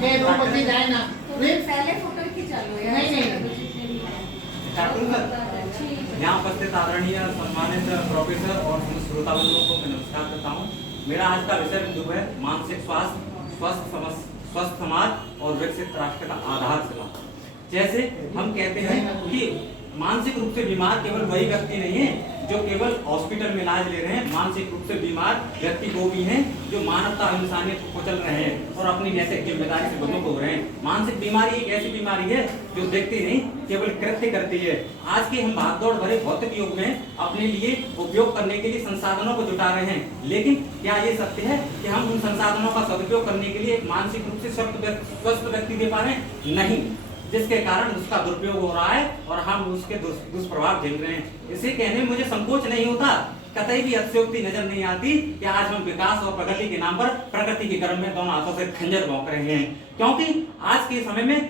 ये दो बच्चे जाए ना पहले फोटो खींचा लो यार। नहीं यहाँ उपस्थित आदरणीय सम्मानित प्रोफेसर और श्रोता बंधुओं को मैं नमस्कार करता हूँ। मेरा आज का विषय बिंदु है मानसिक स्वास्थ्य, स्वस्थ समाज और विकसित राष्ट्र का आधारशिला। जैसे हम कहते हैं कि मानसिक रूप से बीमार केवल वही व्यक्ति नहीं है जो केवल हॉस्पिटल में इलाज ले रहे हैं, मानसिक रूप से बीमार व्यक्ति वो भी हैं जो मानवता इंसानियत को कुचल रहे हैं और अपनी नैतिक जिम्मेदारी से बदूक हो रहे हैं। मानसिक बीमारी एक ऐसी बीमारी है जो देखती नहीं केवल कृत्य करती है। आज के हम भागदौड़ भरे भौतिक युग में अपने लिए उपयोग करने के लिए संसाधनों को जुटा रहे हैं, लेकिन क्या ये सत्य है कि हम उन संसाधनों का सदुपयोग करने के लिए एक मानसिक रूप से स्वस्थ व्यक्ति दे पा रहे हैं? नहीं, जिसके कारण उसका दुरुपयोग हो रहा है और हम उसके दुष्प्रभाव झेल रहे हैं। इसे कहने में मुझे संकोच नहीं होता, कतई भी अतिशयोक्ति नजर नहीं आती कि आज हम विकास और प्रगति के नाम पर प्रकृति के गर्भ में दोनों हाथों से खंजर भोंक रहे हैं। क्योंकि आज के समय में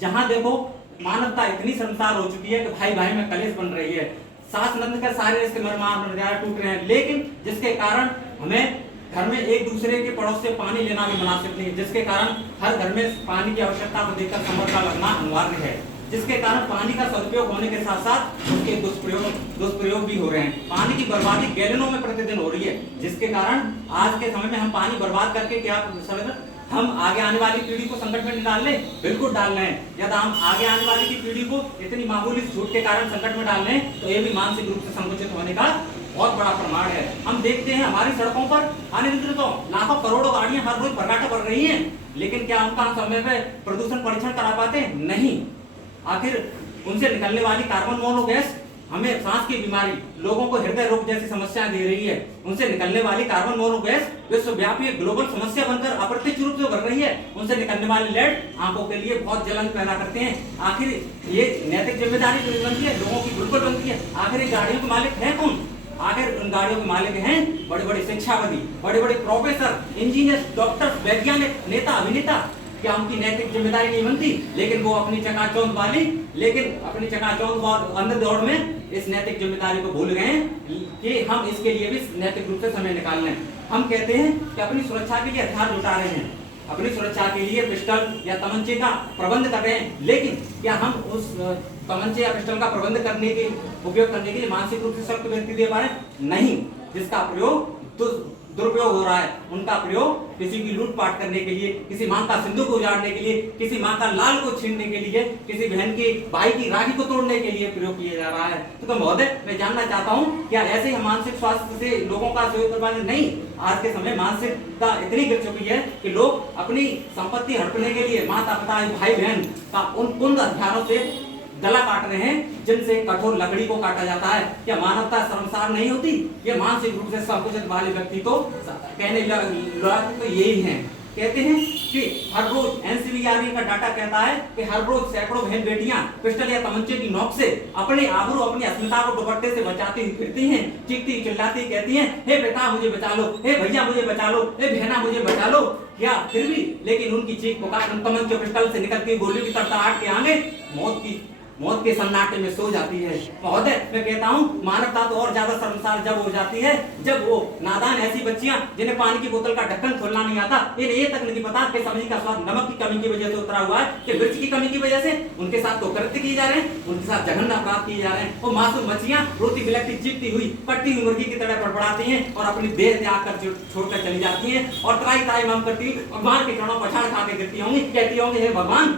जहां देखो मानवता इतनी संसार हो चुकी है कि भाई भाई में कलेश बन रही है, सास नंद का सारे रिश्ते मर्यादा टूट रहे हैं, लेकिन जिसके कारण हमें घर में एक दूसरे के पड़ोस से पानी लेना भी मुनासिब नहीं है, जिसके कारण हर घर में पानी की आवश्यकता को देखकर समर्था लगना अनिवार्य है, जिसके कारण पानी का सदुपयोग होने के साथ साथ उसके दुष्प्रयोग भी हो रहे हैं। पानी की बर्बादी गैलनों में प्रतिदिन हो रही है, जिसके कारण आज के समय में हम पानी बर्बाद करके क्या हम आगे आने वाली पीढ़ी को संकट में नहीं डाल रहे? बिल्कुल डाल रहे हैं। यदि हम आगे आने वाली की पीढ़ी को इतनी मामूली छूट के कारण संकट में डाल रहे हैं तो ये भी मानसिक रूप से संकुचित होने का बहुत बड़ा प्रमाण है। हम देखते हैं हमारी सड़कों पर अनियंत्रित लाखों करोड़ों गाड़ियां हर रोज भरघाटे बढ़ रही हैं, लेकिन क्या उनका समय पे प्रदूषण परीक्षण करा पाते हैं? नहीं। आखिर उनसे निकलने वाली कार्बन मोनोगैस हमें सांस की बीमारी, लोगों को हृदय रोग जैसी समस्याएं दे रही है। उनसे निकलने वाली कार्बन मोनोगैस विश्वव्यापी ग्लोबल समस्या बनकर अप्रत्यक्ष रूप से उभर रही है। उनसे निकलने वाले लेड आंखों के लिए बहुत जलन पैदा करते हैं। आखिर ये नैतिक जिम्मेदारी बनती है, लोगों की बिल्कुल बनती है। आखिर इन गाड़ियों के मालिक है कौन? आखिर उन गाड़ियों के मालिक हैं बड़े बड़े शिक्षाविद, बड़े बड़े प्रोफेसर, इंजीनियर, डॉक्टर, वैज्ञानिक, नेता, अभिनेता। क्या उनकी नैतिक जिम्मेदारी नहीं बनती? लेकिन वो अपनी चकाचौंध अंदर दौड़ में इस नैतिक जिम्मेदारी को भूल गए कि हम इसके लिए भी नैतिक रूप से समय निकाल लें। हम कहते हैं कि अपनी सुरक्षा के लिए हथियार जुटा रहे हैं, अपनी सुरक्षा के लिए पिस्टल या तमंचे का प्रबंध कर रहे हैं, लेकिन क्या हम उस तमंचे या पिस्टल का प्रबंध उपयोग करने के लिए मानसिक रूप से सख्त व्यक्ति दे पा रहे हैं? नहीं। जिसका प्रयोग दुरुपयोग हो रहा है, उनका प्रयोग किसी की लूटपाट करने के लिए, किसी मां का सिंदूर को उजाड़ने के लिए, किसी मां का लाल को छीनने के लिए, किसी बहन की भाई की राखी को तोड़ने के लिए प्रयोग किया जा रहा है। तो महोदय, मैं जानना चाहता हूँ क्या ऐसे ही मानसिक स्वास्थ्य से लोगों का सहयोग करवाने? नहीं। आज के समय मानसिकता इतनी गिर चुकी है कि लोग अपनी संपत्ति हड़पने के लिए माता पिता भाई बहन का उन कुंद हथियारों से गला काट रहे हैं जिनसे कठोर लकड़ी को काटा जाता है। क्या मानवता शर्मसार नहीं होती? ये मानसिक रूप से संकुचित वाले व्यक्ति तो कहने तो यही हैं। कहते हैं कि हर रोज एनसीबीआर का डाटा कहता है कि हर रोज सैकड़ों बहन बेटियां पिस्टल या तमंचे की नोक से अपने आबरू, अपनी अस्मिता को दुपट्टे से बचाती हुई फिरती हैं, चीखती चिल्लाती कहती हैं, हे बेटा मुझे बचा लो, हे भैया मुझे बचा लो, हे बहना मुझे बचा लो। क्या फिर भी लेकिन उनकी चीख पुकार तमंचे पिस्टल से निकलती गोलियों की तड़तड़ाहट के आगे मौत के सन्नाटे में सो जाती है। महोदय, मैं कहता हूँ मानवता तो और ज्यादा शर्मसार जब हो जाती है जब वो नादान ऐसी बच्चियां जिन्हें पानी की बोतल का ढक्कन खोलना नहीं आता, इन्हें ये तक नहीं पता कि सब्जी का स्वाद नमक की कमी की वजह से उतरा हुआ है कि मिर्च की कमी की वजह से उनके साथ तो कृत्य किए जा रहे हैं, उनके साथ जघन्य अपराध किए जा रहे हैं। वो मासूम बच्चियां रोती बिलखती चीखती हुई पट्टी हुई मुर्गी की तरह फड़फड़ाती हैं और अपनी देह त्याग कर छोड़कर चली जाती हैं और त्राई माम करती भगवान के चरणों पछाड़ खा के गिरती होंगी, कहती होंगी, हे भगवान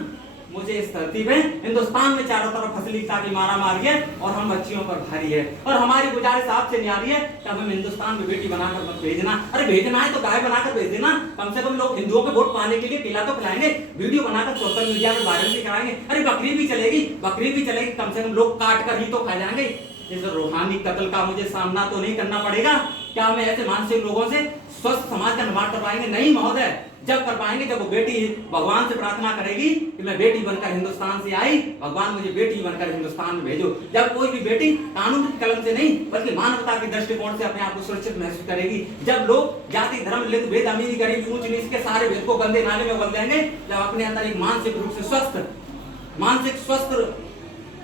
मुझे इस धरती में हिंदुस्तान में चारों तरफ फसलीता की मारा मारी है और हम बच्चियों पर भारी है और हमारी गुजारिश आपसे न्यारी है कि हमें हिंदुस्तान में बेटी बनाकर मत भेजना। अरे भेजना है तो गाय बनाकर भेज देना, कम से कम लोग हिंदुओं को वोट पाने के लिए केला तो खिलाएंगे, वीडियो बनाकर सोशल मीडिया में वायरल भी कराएंगे। अरे बकरी भी चलेगी, कम से कम लोग काट कर ही तो खा जाएंगे। इस रूहानी कत्ल का मुझे सामना तो नहीं करना पड़ेगा। क्या हमें ऐसे मानसिक लोगों से स्वस्थ समाज का निर्माण कर पाएंगे? नहीं महोदय। जब कर पाएंगे जब वो बेटी भगवान से प्रार्थना करेगी कि मैं बेटी बनकर हिंदुस्तान से आई, भगवान मुझे बेटी बनकर हिंदुस्तान में भेजो। जब कोई भी बेटी कानून की कलम से नहीं बल्कि मानवता के दृष्टिकोण से अपने आप को सुरक्षित महसूस करेगी, जब लोग जाति धर्म लिंग भेद अमीरी गरीबी ऊंच नीच के सारे भेद को गंदे नाले में बदल देंगे, जब अपने अंदर एक मानसिक रूप से स्वस्थ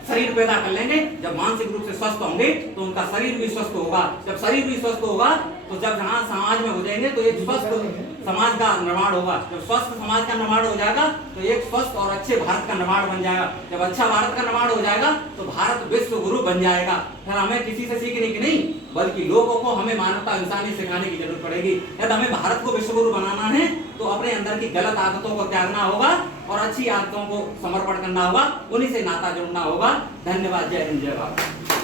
शरीर पैदा कर लेंगे। जब मानसिक रूप से स्वस्थ होंगे तो उनका शरीर भी स्वस्थ होगा। जब शरीर भी स्वस्थ होगा तो जब जहाँ समाज में हो जाएंगे तो एक स्वस्थ समाज का निर्माण होगा। जब स्वस्थ समाज का निर्माण हो जाएगा तो एक स्वस्थ और अच्छे भारत का निर्माण बन जाएगा। जब अच्छा भारत का निर्माण हो जाएगा तो भारत विश्व गुरु बन जाएगा। फिर हमें किसी से सीखने की नहीं बल्कि लोगों को हमें मानवता इंसानियत सिखाने की जरूरत पड़ेगी। यदि हमें भारत को विश्व गुरु बनाना है तो अपने अंदर की गलत आदतों को त्यागना होगा और अच्छी आदतों को समर्पण करना होगा, उन्हीं से नाता जोड़ना होगा। धन्यवाद। जय हिंद, जय भारत।